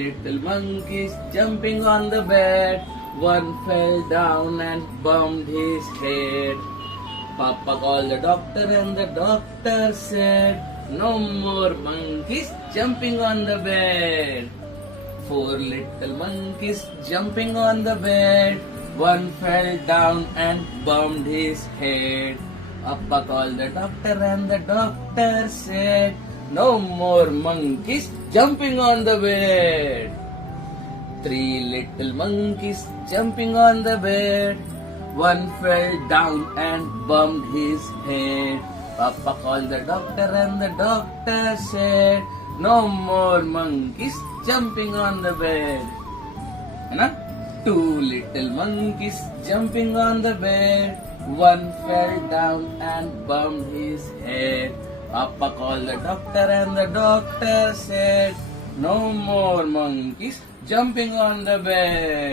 little monkeys jumping on the bed. One fell down and bumped his head. Papa called the doctor and the doctor said, no more monkeys jumping on the bed. Four little monkeys jumping on the bed. One fell down and bumped his head. Papa called the doctor and the doctor said, no more monkeys jumping on the bed. Three little monkeys jumping on the bed. One fell down and bumped his head. Papa called the doctor and the doctor said, no more monkeys jumping on the bed. Ano? Two little monkeys jumping on the bed. One fell down and bumped his head. Papa called the doctor and the doctor said, no more monkeys jumping on the bed.